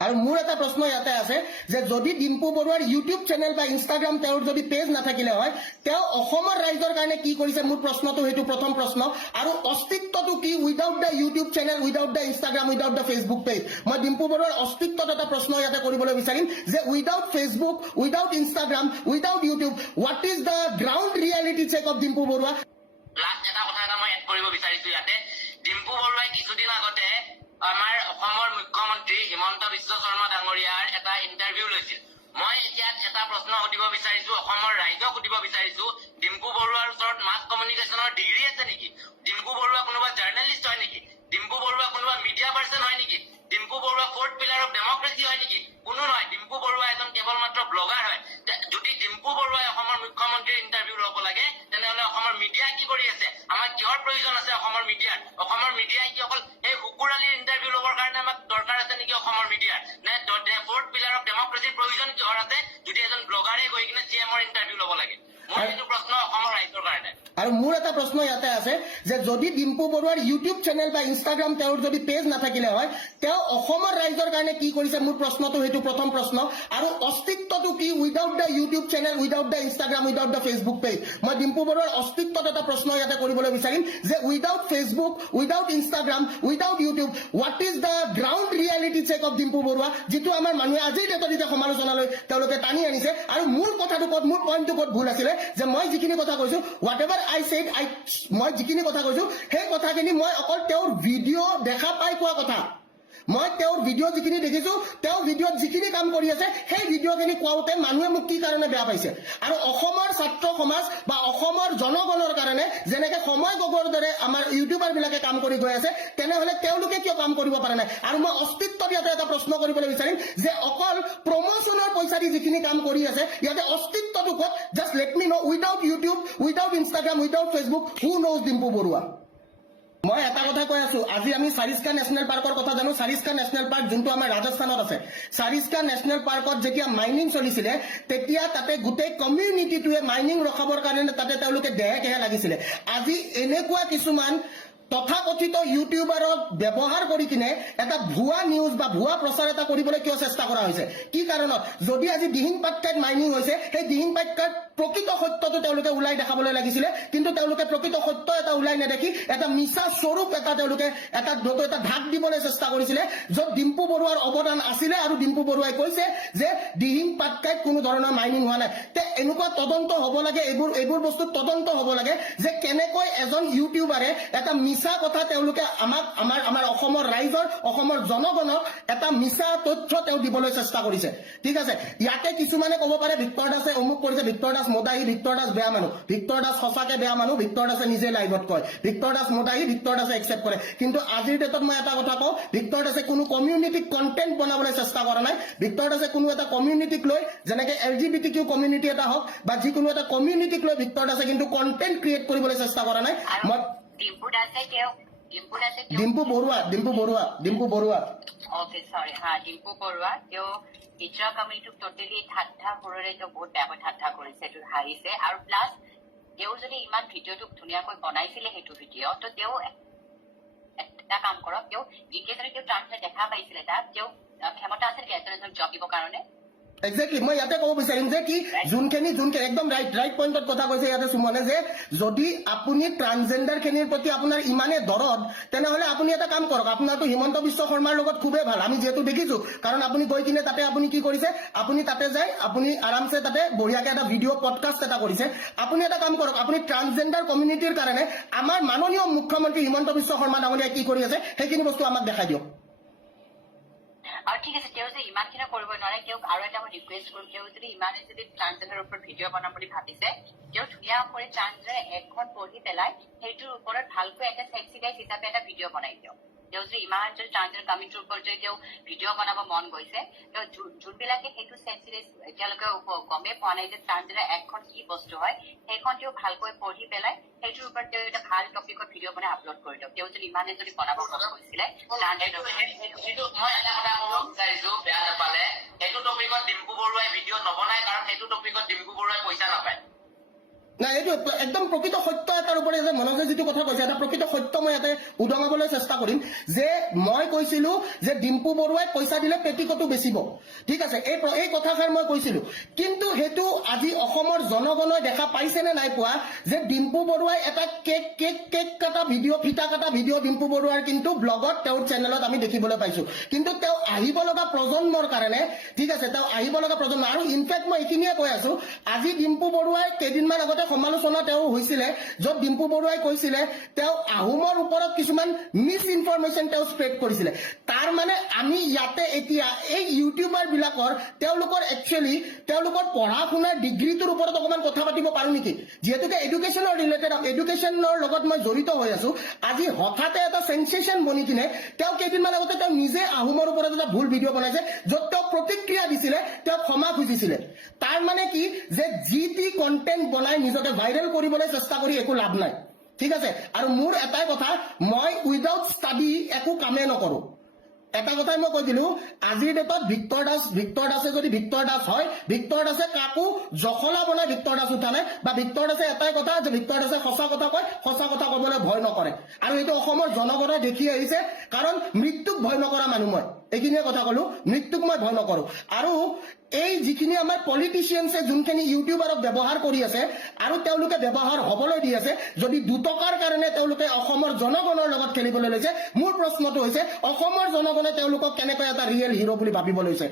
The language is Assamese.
আৰু মোৰ এটা প্ৰশ্ন ইয়াতে আছে যে যদি ডিম্পু বৰুৱাৰ ইউটিউব চেনেল বা ইনষ্টাগ্ৰাম তেওঁৰ যদি পেজ নাথাকিলে হয় তেওঁ অসমৰ ৰাইজৰ কাৰণে কি কৰিছে মোৰ প্ৰশ্নটো সেইটো প্ৰথম প্ৰশ্ন আৰু অস্তিত্বটো কি without the YouTube channel without the Instagram without the Facebook page মই ডিম্পু বৰুৱাৰ অস্তিত্বত এটা প্ৰশ্ন ইয়াতে কৰিবলৈ বিচাৰিম যে without Facebook without Instagram without YouTube what is the ground reality check of Dimpu Barua last এটা কথা এটা মই এড কৰিব বিচাৰিছো ইয়াতে ডিম্পু বৰুৱাই কিছুদিন আগতে আমাৰ অসমৰ মুখ্যমন্ত্ৰী হিমন্ত বিশ্ব শৰ্মা ডাঙৰীয়াৰ এটা ইণ্টাৰভিউ লৈছিল মই এতিয়া এটা প্ৰশ্ন সুধিব বিচাৰিছো অসমৰ ৰাইজক সুধিব বিচাৰিছো ডিম্পু বৰুৱাৰ ওচৰত মাছ কমিউনিকেশ্যনৰ ডিগ্ৰী আছে নেকি ডিম্পু বৰুৱা কোনোবা জাৰ্নেলিষ্ট হয় নেকি ডিম্পু বৰুৱা কোনোবা মিডিয়া পাৰ্চন হয় নেকি Dimpu Barua fourth pillar of democracy হয় নেকি কোনো নহয় ডিম্পু বৰুৱা এজন কেৱল মাত্ৰ ব্লগাৰ হয় যদি ডিম্পু বৰুৱাই অসমৰ মুখ্যমন্ত্ৰীৰ ইণ্টাৰভিউ ল'ব লাগে তেনেহ'লে অসমৰ মিডিয়াই কি কৰি আছে আমাৰ কিহৰ প্ৰয়োজন আছে অসমৰ মিডিয়াই কি অকল সেই শুকুৰালীৰ ইণ্টাৰভিউ ল'বৰ কাৰণে আমাক দৰকাৰ আছে নেকি অসমৰ মিডিয়াৰ নে ফ'ৰ্থ পিলাৰ অফ ডেমক্ৰেচিৰ প্ৰয়োজন কিহৰ আছে যদি এজন ব্লগাৰে গৈ কিনে CM-ৰ ইণ্টাৰভিউ ল'ব লাগে মোৰ এইটো প্ৰশ্ন অসমৰ ৰাইজৰ কাৰণে আৰু মোৰ এটা প্ৰশ্ন ইয়াতে আছে যে যদি ডিম্পু বৰুৱাৰ ইউটিউব চেনেল বা ইনষ্টাগ্ৰাম তেওঁৰ যদি পেজ নাথাকিলে হয় তেওঁ অসমৰ ৰাইজৰ কাৰণে কি কৰিছে মোৰ প্ৰশ্নটো সেইটো প্ৰথম প্ৰশ্ন আৰু অস্তিত্বটো কি without the YouTube channel without the Instagram without the Facebook page মই ডিম্পু বৰুৱাৰ অস্তিত্বত এটা প্ৰশ্ন ইয়াতে কৰিবলৈ বিচাৰিম যে without Facebook without Instagram without YouTube what is the ground reality check of Dimpu Barua যিটো আমাৰ মানুহে আজিৰ ডেটত এতিয়া সমালোচনালৈ তেওঁলোকে টানি আনিছে আৰু মোৰ কথাটো ক'ত মোৰ পইণ্টটো ক'ত ভুল আছিলে যে মই যিখিনি কথা কৈছো হোৱাট এভাৰ আই সেড মই যিখিনি কথা কৈছো সেই কথাখিনি মই অকল তেওঁৰ ভিডিঅ' দেখা পাই কোৱা কথা মই তেওঁৰ ভিডিঅ' যিখিনি দেখিছো তেওঁ ভিডিঅ'ত যিখিনি কাম কৰি আছে সেই ভিডিঅ'খিনি কোৱাওঁতে মানুহে মোক কি কাৰণে বেয়া পাইছে আৰু অসমৰ ছাত্ৰ সমাজ বা অসমৰ জনগণৰ কাৰণে যেনেকৈ সময় গগৈৰ দৰে আমাৰ ইউটিউবাৰবিলাকে কাম কৰি গৈ আছে তেনেহ'লে তেওঁলোকে কিয় কাম কৰিব পৰা নাই আৰু মই অস্তিত্বত ইয়াতে এটা প্ৰশ্ন কৰিবলৈ বিচাৰিম যে অকল প্ৰমোচনৰ পইচা দি যিখিনি কাম কৰি আছে ইয়াতে অস্তিত্বটো ক'ত just let me know' without YouTube without Instagram without Facebook who knows Dimpu Baruah মই এটা কথা কৈ আছো আজি আমি সাৰিস্কা নেশ্যনেল পাৰ্কৰ কথা জানো সাৰিস্কা নেশ্যনেল পাৰ্ক যোনটো আমাৰ ৰাজস্থানত আছে সাৰিস্কা নেশ্যনেল পাৰ্কত যেতিয়া মাইনিং চলিছিলে তেতিয়া তাতে গোটেই কমিউনিটিটোৱে মাইনিং ৰখাবৰ কাৰণে তাতে তেওঁলোকে দেহে কেহে লাগিছিলে আজি এনেকুৱা কিছুমান তথাকথিত ইউটিউবাৰক ব্যৱহাৰ কৰি কিনে এটা ভুৱা নিউজ বা ভুৱা প্ৰচাৰ এটা কৰিবলৈ কিয় চেষ্টা কৰা হৈছে কি কাৰণত যদি আজি দিহিং পাটকাইত মাইনিং হৈছে সেই দিহিং পাটকাইত প্ৰকৃত সত্যটো তেওঁলোকে ওলাই দেখাবলৈ লাগিছিলে কিন্তু তেওঁলোকে প্ৰকৃত সত্য এটা ওলাই নেদেখি এটা মিছা স্বৰূপ এটা তেওঁলোকে এটা ঢাক দিবলৈ চেষ্টা কৰিছিলে য'ত ডিম্পু বৰুৱাৰ অৱদান আছিলে আৰু ডিম্পু বৰুৱাই কৈছে যে দিহিং পাটকাইত কোনো ধৰণৰ মাইনিং হোৱা নাই তে এনেকুৱা তদন্ত হ'ব লাগে এইবোৰ বস্তু তদন্ত হ'ব লাগে যে কেনেকৈ এজন ইউটিউবাৰে এটা মিছা কথা তেওঁলোকে আমাৰ অসমৰ ৰাইজৰ অসমৰ জনগণক এটা মিছা তথ্য তেওঁ দিবলৈ চেষ্টা কৰিছে ঠিক আছে ইয়াতে কিছুমানে ক'ব পাৰে ভিক্টৰ দাসে অমুক কৰিছে ভিক্টৰ দাস মোদাহী ভিক্টৰ দাস বেয়া মানুহ ভিক্টৰ দাস সঁচাকে বেয়া মানুহ ভিক্টৰ দাসে নিজে লাইভত কয় ভিক্টৰ দাস মোদাহী ভিক্টৰ দাসে একচেপ্ট কৰে কিন্তু আজিৰ ডেটত মই এটা কথা কওঁ ভিক্টৰ দাসে কোনো কমিউনিটিক কণ্টেণ্ট বনাবলৈ চেষ্টা কৰা নাই ভিক্টৰ দাসে কোনো এটা কমিউনিটিক লৈ যেনেকৈ LGBTQ কমিউনিটি এটা হওক বা যিকোনো এটা কমিউনিটিক লৈ ভিক্টৰ দাসে কিন্তু কণ্টেণ্ট ক্ৰিয়েট কৰিবলৈ চেষ্টা কৰা নাই মই ডিম্পু বৰুৱা Okay, sorry. ডিম্পু বৰুৱা তেওঁ নিজৰ কমিউনিটিক টোটেলি ঠাট্টা কৰি বহুত বেয়াকৈ ঠাট্টা কৰিছে এইটো হাঁহিছে আৰু প্লাছ তেওঁ যদি ইমান ভিডিঅ'টো ধুনীয়াকৈ বনাইছিলে সেইটো ভিডিঅ' তো তেওঁ এটা কাম কৰক তেওঁ যিকেইজনে তেওঁ ট্ৰান্সলেট দেখা পাইছিলে তাত তেওঁ ক্ষমতা আছে নেকি এজন জব দিবৰ কাৰণে এক্সেক্টলি মই ইয়াতে ক'ব বিচাৰিম যে কি যোনখিনি একদম ৰাইট পইণ্টত কথা কৈছে ইয়াতে সুমনে যে যদি আপুনি ট্ৰান্সজেণ্ডাৰখিনিৰ প্ৰতি আপোনাৰ ইমানে দৰদ তেনেহ'লে আপুনি এটা কাম কৰক আপোনাৰতো হিমন্ত বিশ্ব শৰ্মাৰ লগত খুবেই ভাল আমি যিহেতু দেখিছোঁ কাৰণ আপুনি গৈ কিনে তাতে আপুনি কি কৰিছে আপুনি তাতে যায় আপুনি আৰামছে তাতে বঢ়িয়াকৈ এটা ভিডিঅ' পডকাষ্ট এটা কৰিছে আপুনি এটা কাম কৰক আপুনি ট্ৰান্সজেণ্ডাৰ কমিউনিটিৰ কাৰণে আমাৰ মাননীয় মুখ্যমন্ত্ৰী হিমন্ত বিশ্ব শৰ্মা ডাঙৰীয়াই কি কৰি আছে সেইখিনি বস্তু আমাক দেখাই দিয়ক আৰু ঠিক আছে তেওঁ যে ইমানখিনি কৰিব নোৱাৰে তেওঁক আৰু এটা মই ৰিকুৱেষ্ট কৰোঁ তেওঁ যদি ইমানে যদি ট্ৰান্সজেণ্ডাৰৰ ওপৰত ভিডিঅ' বনাম বুলি ভাবিছে তেওঁ ধুনীয়াকৈ ট্ৰান্সজেণ্ডাৰ এখন পঢ়ি পেলাই সেইটোৰ ওপৰত ভালকৈ এটা চেক্সিডাইজ হিচাপে এটা ভিডিঅ' বনাই দিয়ক তেওঁ যদি ইমান যদি ট্ৰান্সজেণ্ডাৰ কমিউনিটিৰ ওপৰত যদি তেওঁ ভিডিঅ' বনাব মন গৈছে তেওঁ যোনবিলাকে সেইটো চেঞ্চিডাইজ এতিয়ালৈকে গমেই পোৱা নাই যে ট্ৰান্সজেণ্ডাৰ এখন কি বস্তু হয় সেইখন তেওঁ ভালকৈ পঢ়ি পেলাই সেইটোৰ ওপৰত তেওঁ এটা ভাল টপিকত ভিডিঅ' বনাই আপলোড কৰি দিয়ক তেওঁ যদি ইমানে যদি বনাব মন গৈছিলে সেইটো মই এটা কথা ক'ব বিচাৰিছো বেয়া নাপালে সেইটো টপিকত ডিম্পু বৰুৱাই ভিডিঅ' নবনাই কাৰণ সেইটো টপিকত ডিম্পু বৰুৱাই পইচা নাপায় না এইটো একদম প্ৰকৃত সত্য এটাৰ ওপৰত যে মনোজে যিটো কথা কৈছে এটা প্ৰকৃত সত্য মই ইয়াতে উদঙাবলৈ চেষ্টা কৰিম যে মই কৈছিলো যে ডিম্পু বৰুৱাই পইচা দিলে পেটিকটো বেচিব ঠিক আছে এই কথাষাৰ মই কৈছিলো কিন্তু হেতু আজি অসমৰ জনগণই দেখা পাইছে নে নাই পোৱা যে ডিম্পু বৰুৱাই এটা কেক কাটা ভিডিঅ' ফিটা কাটা ভিডিঅ' ডিম্পু বৰুৱাৰ কিন্তু ব্লগত তেওঁৰ চেনেলত আমি দেখিবলৈ পাইছো কিন্তু তেওঁ আহিব লগা প্ৰজন্মৰ কাৰণে ঠিক আছে তেওঁ আহিব লগা প্ৰজন্ম আৰু ইনফেক্ট মই এইখিনিয়ে কৈ আছো আজি ডিম্পু বৰুৱাই কেইদিনমান আগতে সমালোচনা তেওঁ হৈছিলে য'ত ডিম্পু বৰুৱাই কৈছিলে তেওঁ আহোমৰ ওপৰত কিছুমান মিছ ইনফৰমেশ্যন তেওঁ স্প্ৰেড কৰিছিলে তাৰ মানে আমি ইয়াতে এতিয়া এই ইউটিউবাৰ বিলাকৰ তেওঁলোকৰ একচুৱেলি তেওঁলোকৰ পঢ়া শুনাৰ ডিগ্ৰীটোৰ ওপৰত অকণমান কথা পাতিব পাৰো নেকি যিহেতুকে এডুকেশ্যনৰ ৰিলেটেড এডুকেশ্যনৰ লগত মই জড়িত হৈ আছো আজি হঠাতে এটা সেন্সেশ্যন বনি কিনে তেওঁ কেইদিনমান আগতে তেওঁ নিজে আহোমৰ ওপৰত এটা ভুল ভিডিঅ' বনাইছে য'ত তেওঁ প্ৰতিক্ৰিয়া দিছিলে তেওঁ ক্ষমা খুজিছিলে তাৰ মানে কি যে যি টি কণ্টেণ্ট বনাই নিজকে ভাইৰেল কৰিবলৈ চেষ্টা কৰি একো লাভ নাই ঠিক আছে আৰু মোৰ এটাই কথা মই উইদাউট ষ্টাডি একো কামেই নকৰো এটা কথাই মই কৈ দিলো আজিৰ ডেটত ভিক্টৰ দাসে যদি ভিক্টৰ দাস হয় ভিক্টৰ দাসে কাকো জখলা বনাই ভিক্টৰ দাস উঠা নাই বা ভিক্টৰ দাসে এটাই কথা যে ভিক্টৰ দাসে সঁচা কথা কয় সঁচা কথা ক'বলৈ ভয় নকৰে আৰু এইটো অসমৰ জনগণে দেখি আহিছে কাৰণ মৃত্যুক ভয় নকৰা মানুহ মই এইখিনিয়ে কথা ক'লো মৃত্যুক মই ভয় নকৰো আৰু এই যিখিনি আমাৰ পলিটিচিয়ানছে যোনখিনি ইউটিউবাৰক ব্যৱহাৰ কৰি আছে আৰু তেওঁলোকে ব্যৱহাৰ হ'বলৈ দি আছে যদি দুটকাৰ কাৰণে তেওঁলোকে অসমৰ জনগণৰ লগত খেলিবলৈ লৈছে মোৰ প্ৰশ্নটো হৈছে অসমৰ জনগণে তেওঁলোকক কেনেকৈ এটা ৰিয়েল হিৰো বুলি ভাবিব লৈছে